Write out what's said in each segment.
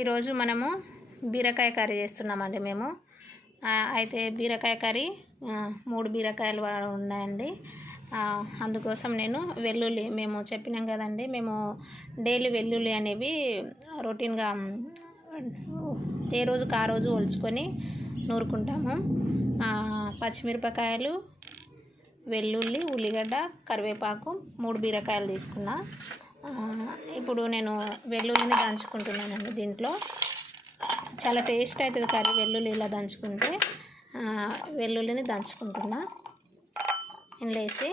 ఈరోజు మనము బీరకాయ కర్రీ చేస్తున్నామండి మేము. అయితే బీరకాయ కర్రీ 3 బీరకాయలు ఉన్నాయండి. అందుకోసం నేను వెల్లుల్లి మేము చెప్పినాం కదండి, మేము డైలీ వెల్లుల్లి అనేవి రొటీన్గా ఏ రోజుకి ఆ రోజు ఒలుచుకొని నూరుకుంటాము. పచ్చిమిరపకాయలు, వెల్లుల్లి, ఉల్లిగడ్డ, కరివేపాకు 3 బీరకాయలు తీసుకున్నా. ఇప్పుడు నేను వెల్లుల్లిని దంచుకుంటున్నానండి. దీంట్లో చాలా టేస్ట్ అవుతుంది కర్రీ వెల్లుల్లి ఇలా దంచుకుంటే. వెల్లుల్లిని దంచుకుంటున్నా ఇందులో వేసి.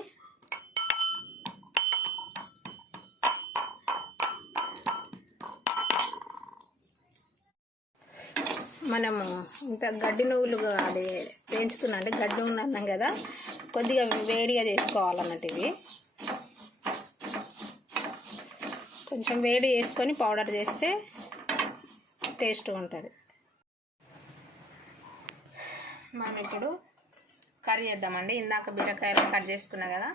మనము ఇంత గడ్డి నువ్వులు అది వేయించుతున్నా అంటే గడ్డి ఉన్నాం కదా, కొద్దిగా వేడిగా చేసుకోవాలన్నట్టు. ఇవి కొంచెం వేడి చేసుకొని పౌడర్ చేస్తే టేస్ట్గా ఉంటుంది. మనం ఇప్పుడు కర్రీ చేద్దామండి. ఇందాక బీరకాయలు కట్ చేసుకున్నా కదా,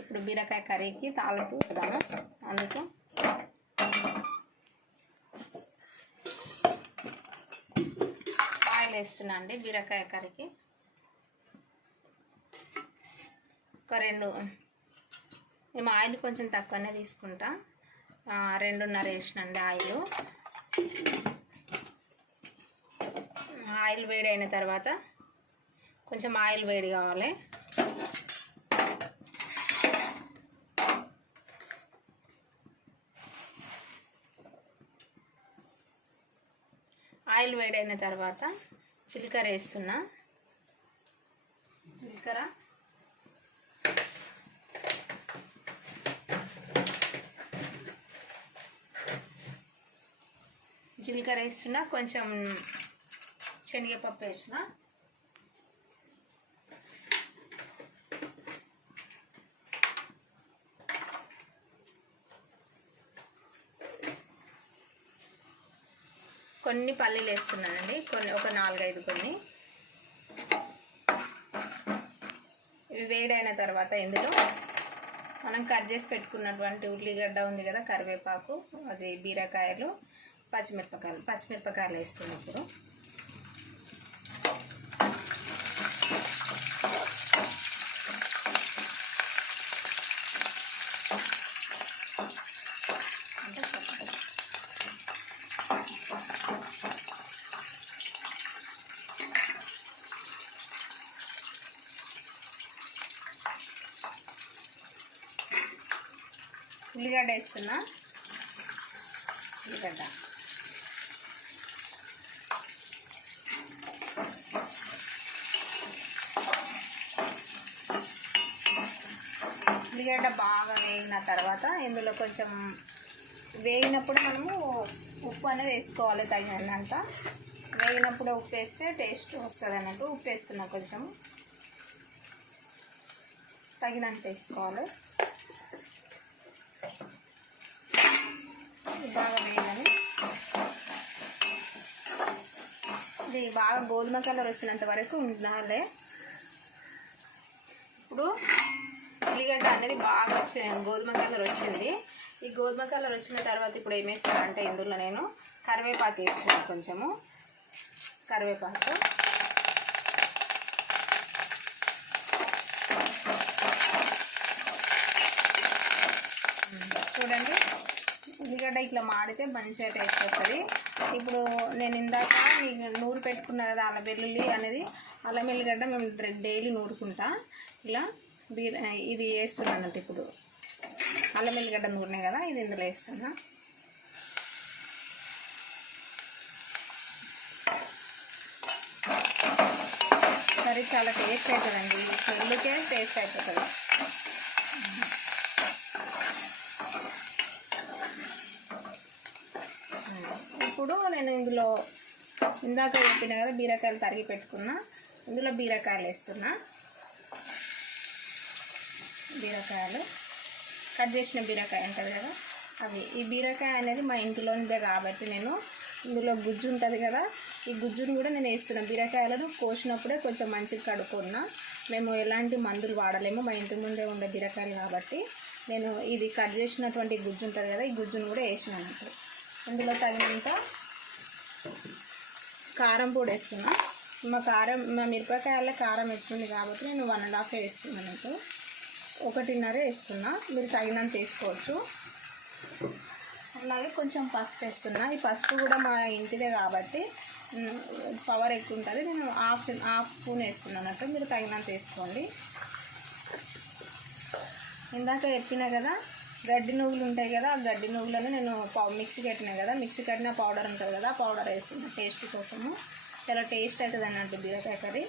ఇప్పుడు బీరకాయ కర్రీకి తాలింపు వేద్దాము. అందుకు ఆయిల్ వేస్తున్నా అండి. బీరకాయ కర్రీకి ఒక 2, మేము ఆయిల్ కొంచెం తక్కువనే తీసుకుంటాం. 2.5 వేసినండి ఆయిల్. ఆయిల్ వేడి అయిన తర్వాత కొంచెం ఆయిల్ వేడి కావాలి. ఆయిల్ వేడి అయిన తర్వాత జీలకర్ర వేస్తున్నా. జీలకర్ర వేస్తున్నా, కొంచెం శనగపప్పు వేసిన, కొన్ని పల్లీలు వేస్తున్నానండి, ఒక 4-5 కొన్ని. ఇవి వేడైన తర్వాత ఇందులో మనం కట్ చేసి పెట్టుకున్నటువంటి ఉల్లిగడ్డ ఉంది కదా, కరివేపాకు, అది బీరకాయలు, పచ్చిమిరపకాయలు వేస్తున్నాం. ఇప్పుడు ఉల్లిగడ్డ వేస్తున్నా. ఉల్లిగడ్డ బాగా వేగిన తర్వాత ఇందులో కొంచెం వేగినప్పుడు మనము ఉప్పు అనేది వేసుకోవాలి తగినంత. వేగినప్పుడు ఉప్పు వేస్తే టేస్ట్ వస్తుంది అన్నట్టు. ఉప్పు వేస్తున్నా, కొంచెం తగినంత వేసుకోవాలి. బాగా వేయాలని, ఇది బాగా గోధుమ కలర్ వచ్చినంత వరకు ఉండాలి. ఇప్పుడు ఉల్లిగడ్డ అనేది బాగా గోధుమ కలర్ వచ్చింది. ఈ గోధుమ కలర్ వచ్చిన తర్వాత ఇప్పుడు ఏం వేస్తున్నా అంటే ఇందులో నేను కరివేపాకు వేస్తున్నాను. కొంచెము కరివేపాకు, చూడండి. ఉల్లిగడ్డ ఇట్లా మాడితే మంచిగా టేస్ట్ వస్తుంది. ఇప్పుడు నేను ఇందాక నూరు పెట్టుకున్నా కదా అల్లం వెల్లుల్లి అనేది, అల్లం వెల్లిగడ్డ మేము డైలీ నూరుకుంటా. ఇలా ఇది వేస్తున్నాను అంటే ఇప్పుడు అల్లం వెల్లిగడ్డ నూరినాయి కదా, ఇది ఇందులో వేస్తున్నా. సరే, చాలా టేస్ట్ అవుతుందండి. చెల్లుకే టేస్ట్ అయిపోతుంది. ఇప్పుడు నేను ఇందులో ఇందాక చెప్పిన కదా బీరకాయలు తరిగి పెట్టుకున్నా, ఇందులో బీరకాయలు వేస్తున్నా. బీరకాయలు కట్ చేసిన బీరకాయ ఉంటుంది కదా, అవి. ఈ బీరకాయ అనేది మా ఇంటిలోనిదే కాబట్టి నేను ఇందులో గుజ్జు ఉంటుంది కదా, ఈ గుజ్జును కూడా నేను వేస్తున్నాను. బీరకాయలను కోసినప్పుడే కొంచెం మంచిగా కడుక్కున్నా. మేము ఎలాంటి మందులు వాడలేము, మా ఇంటి ముందే ఉండే బీరకాయలు కాబట్టి నేను ఇది కట్ చేసినటువంటి గుజ్జు ఉంటుంది కదా, ఈ గుజ్జును కూడా వేసినాను. ఇందులో తగినంత కారం పొడి వేస్తున్నా. మా మిరపకాయల కారం ఎక్కువ కాబట్టి నేను 1.5 వేస్తున్నాను. మీకు 1.5 వేస్తున్నా, మీరు తగినంత వేసుకోవచ్చు. అలాగే కొంచెం పసుపు వేస్తున్నా. ఈ పసుపు కూడా మా ఇంటిదే కాబట్టి పవర్ ఎక్కువ ఉంటుంది. నేను హాఫ్ స్పూన్ వేస్తున్నాను అన్నట్టు, మీరు తగినంత వేసుకోండి. ఇందాక చెప్పినా కదా గడ్డి నువ్వులు ఉంటాయి కదా, ఆ గడ్డి నువ్వులను నేను మిక్సీ కట్టినా కదా, మిక్సీ కట్టిన పౌడర్ ఉంటుంది కదా, ఆ పౌడర్ వేస్తున్నా టేస్ట్ కోసము. చాలా టేస్ట్ అవుతుంది అన్నట్టు బీరకాయ కర్రీ.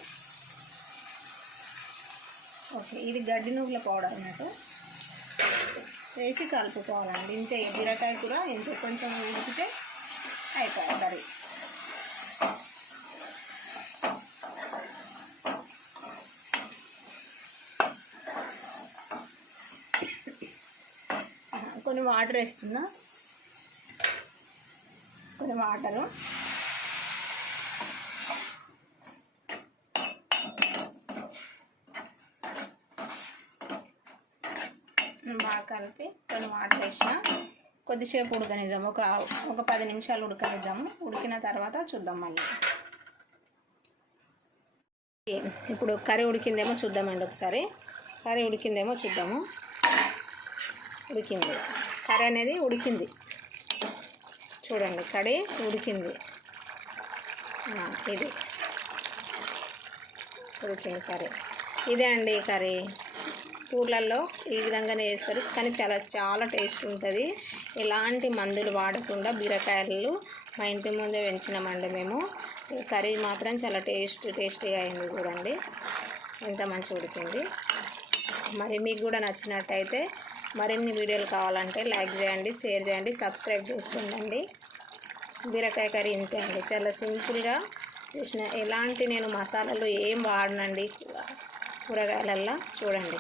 ఓకే, ఇది గడ్డి నువ్వుల పౌడర్ అన్నట్టు వేసి కలుపుకోవాలండి. ఇంతే, బీరకాయ కూడా ఇంతే, కొంచెం ఉడికితే అయిపోయి కర్రీ. కొన్ని వాటర్ వేస్తున్నా, కొన్ని వాటరు. బాగా కలిపి కొన్ని వాటర్ వేసిన కొద్దిసేపు ఉడకనిద్దాము. ఒక 10 నిమిషాలు ఉడకనిద్దాము. ఉడికిన తర్వాత చూద్దాం మళ్ళీ. ఇప్పుడు కర్రీ ఉడికిందేమో చూద్దామండి ఒకసారి. కర్రీ ఉడికిందేమో చూద్దాము. ఉడికింది, కర్రీ అనేది ఉడికింది. చూడండి, కర్రీ ఉడికింది. ఇది ఉడికింది కర్రీ. ఇదే అండి కర్రీ. ఊర్లలో ఈ విధంగానే చేస్తారు, కానీ చాలా టేస్ట్ ఉంటుంది. ఎలాంటి మందులు వాడకుండా బీరకాయలు మా ఇంటి ముందే పెంచినామండి మేము. కర్రీ మాత్రం చాలా టేస్టీగా అయింది. చూడండి ఎంత మంచిగా ఉడికింది. మరి మీకు కూడా నచ్చినట్టయితే మరిన్ని వీడియోలు కావాలంటే లైక్ చేయండి, షేర్ చేయండి, సబ్స్క్రైబ్ చేసుకోండి. బీరకాయ కర్రీ ఇంతే అండి, చాలా సింపుల్గా చేసిన. ఎలాంటి నేను మసాలాలు ఏం వాడనండి కూరగాయలల్లో. చూడండి.